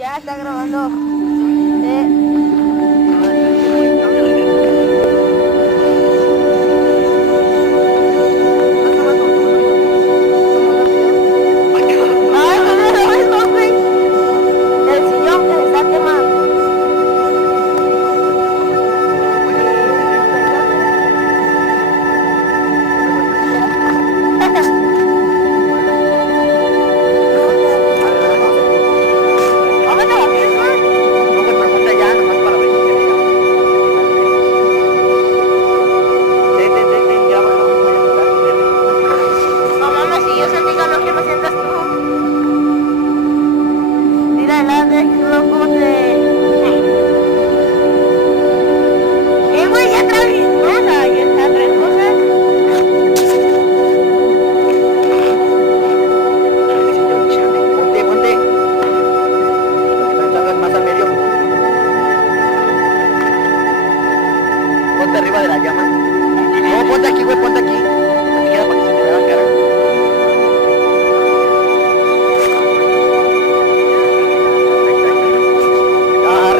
Ya está grabando. Ay, no me lo mismo, güey. El sillón que se está quemando. No mames, si yo sentí calor, ¿qué no sientas tú? Mira adelante, loco, güey, ya traje nada, ya está, traes cosas. Ponte. Salgas más al medio. Ponte arriba de la llama. No, ponte aquí, güey, ponte aquí.